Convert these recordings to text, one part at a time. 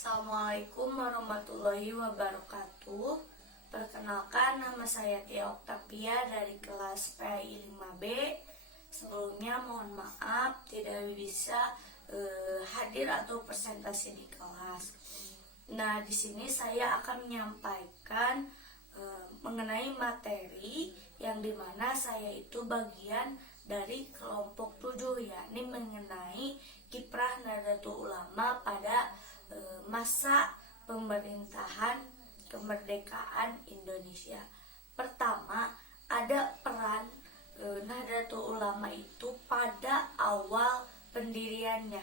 Assalamualaikum warahmatullahi wabarakatuh. Perkenalkan, nama saya Tia Oktavia dari kelas PAI 5B. Sebelumnya mohon maaf tidak bisa hadir atau presentasi di kelas. Nah, di sini saya akan menyampaikan mengenai materi yang dimana saya itu bagian dari kelompok 7, yakni mengenai kiprah Nahdlatul Ulama pada masa pemerintahan kemerdekaan Indonesia. Pertama, ada peran Nahdlatul Ulama itu pada awal pendiriannya,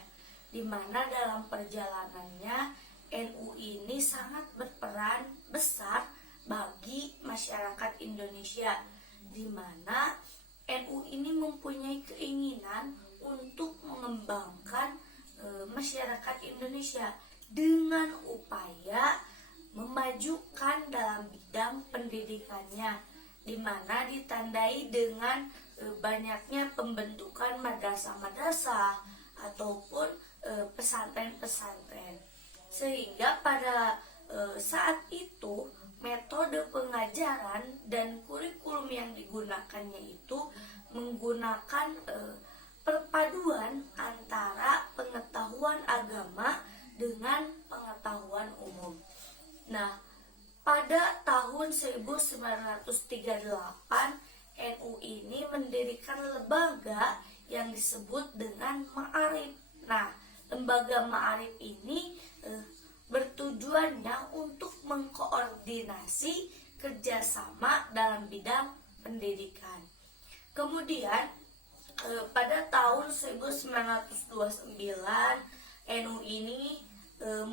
di mana dalam perjalanannya NU ini sangat berperan besar bagi masyarakat Indonesia, di mana NU ini mempunyai keinginan untuk mengembangkan masyarakat Indonesia dengan upaya memajukan dalam bidang pendidikannya, di mana ditandai dengan banyaknya pembentukan madrasah-madrasah ataupun pesantren-pesantren, sehingga pada saat itu metode pengajaran dan kurikulum yang digunakannya itu menggunakan perpaduan antara pengetahuan agama dengan pengetahuan umum. Nah, pada tahun 1938 NU ini mendirikan lembaga yang disebut dengan Ma'arif. Nah, lembaga Ma'arif ini bertujuannya untuk mengkoordinasi kerjasama dalam bidang pendidikan. Kemudian pada tahun 1929 NU ini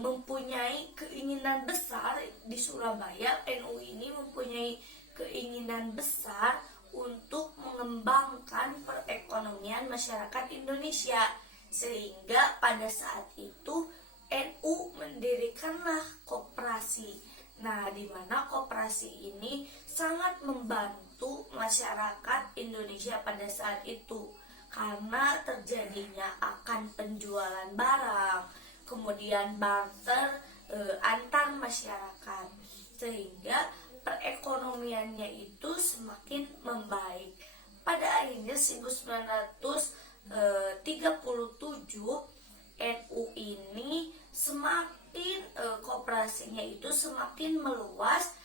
mempunyai keinginan besar di Surabaya. NU ini mempunyai keinginan besar untuk mengembangkan perekonomian masyarakat Indonesia, sehingga pada saat itu NU mendirikanlah koperasi. Nah, di mana koperasi ini sangat membantu masyarakat Indonesia pada saat itu, karena terjadinya akan penjualan barang, kemudian barter antar masyarakat, sehingga perekonomiannya itu semakin membaik. Pada akhirnya 1937 NU ini semakin koperasinya itu semakin meluas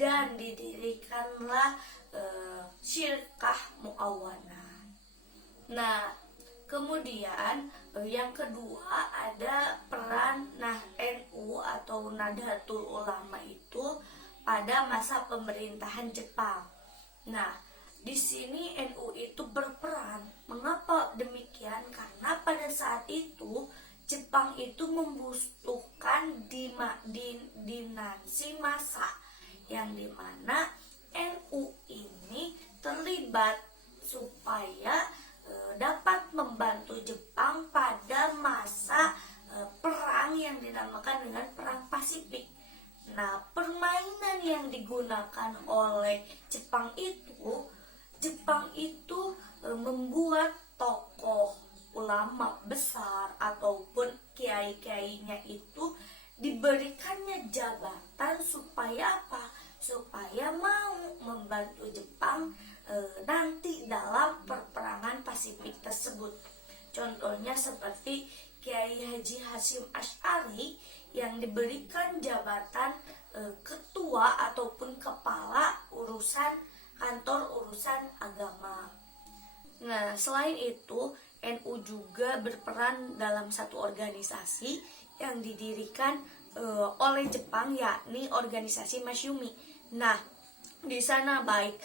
dan didirikanlah Syirkah Mu'awanah. Nah, kemudian yang kedua ada peran NU atau Nahdlatul Ulama itu pada masa pemerintahan Jepang. Nah, di sini NU itu berperan. Mengapa demikian? Karena pada saat itu Jepang itu membutuhkan dinasti massa, yang dimana NU ini terlibat supaya dapat membantu Jepang pada masa perang yang dinamakan dengan Perang Pasifik. Nah, permainan yang digunakan oleh Jepang itu membuat tokoh ulama besar ataupun kiai-kiainya itu diberikannya jabatan supaya apa? Supaya mau membantu Jepang nanti dalam perperangan Pasifik tersebut. Contohnya seperti Kiai Haji Hasyim Asy'ari yang diberikan jabatan ketua ataupun kepala kantor urusan agama. Nah, selain itu NU juga berperan dalam satu organisasi yang didirikan oleh Jepang, yakni organisasi Masyumi. Nah, di sana baik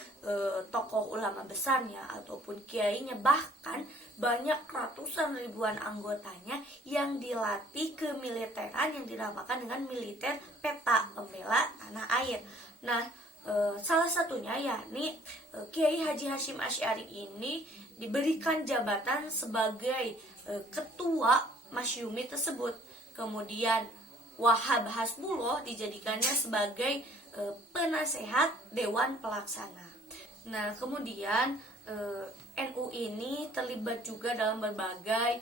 tokoh ulama besarnya ataupun kiainya, bahkan banyak ratusan ribuan anggotanya yang dilatih kemiliteran yang dinamakan dengan militer peta, pembela tanah air. Nah, salah satunya yakni Kiai Haji Hasyim Asy'ari ini diberikan jabatan sebagai ketua Masyumi tersebut. Kemudian Wahab Hasbullah dijadikannya sebagai penasehat Dewan Pelaksana. Nah, kemudian NU ini terlibat juga dalam berbagai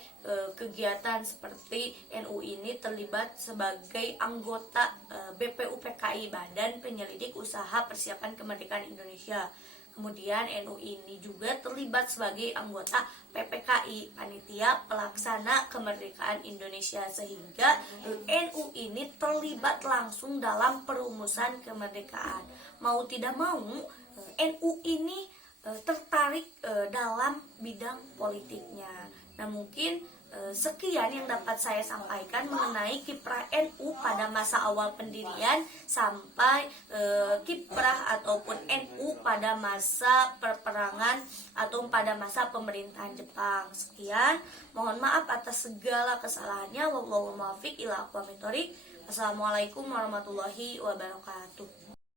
kegiatan, seperti NU ini terlibat sebagai anggota BPUPKI, Badan Penyelidik Usaha Persiapan Kemerdekaan Indonesia. Kemudian NU ini juga terlibat sebagai anggota PPKI, Panitia Pelaksana Kemerdekaan Indonesia, sehingga NU ini terlibat langsung dalam perumusan kemerdekaan. Mau tidak mau, NU ini tertarik dalam bidang politiknya. Nah, mungkin sekian yang dapat saya sampaikan mengenai kiprah NU pada masa awal pendirian sampai kiprah ataupun NU pada masa perperangan atau pada masa pemerintahan Jepang. Sekian, mohon maaf atas segala kesalahannya. Wallahul muwaffiq ila aqwamit thoriq. Assalamualaikum warahmatullahi wabarakatuh.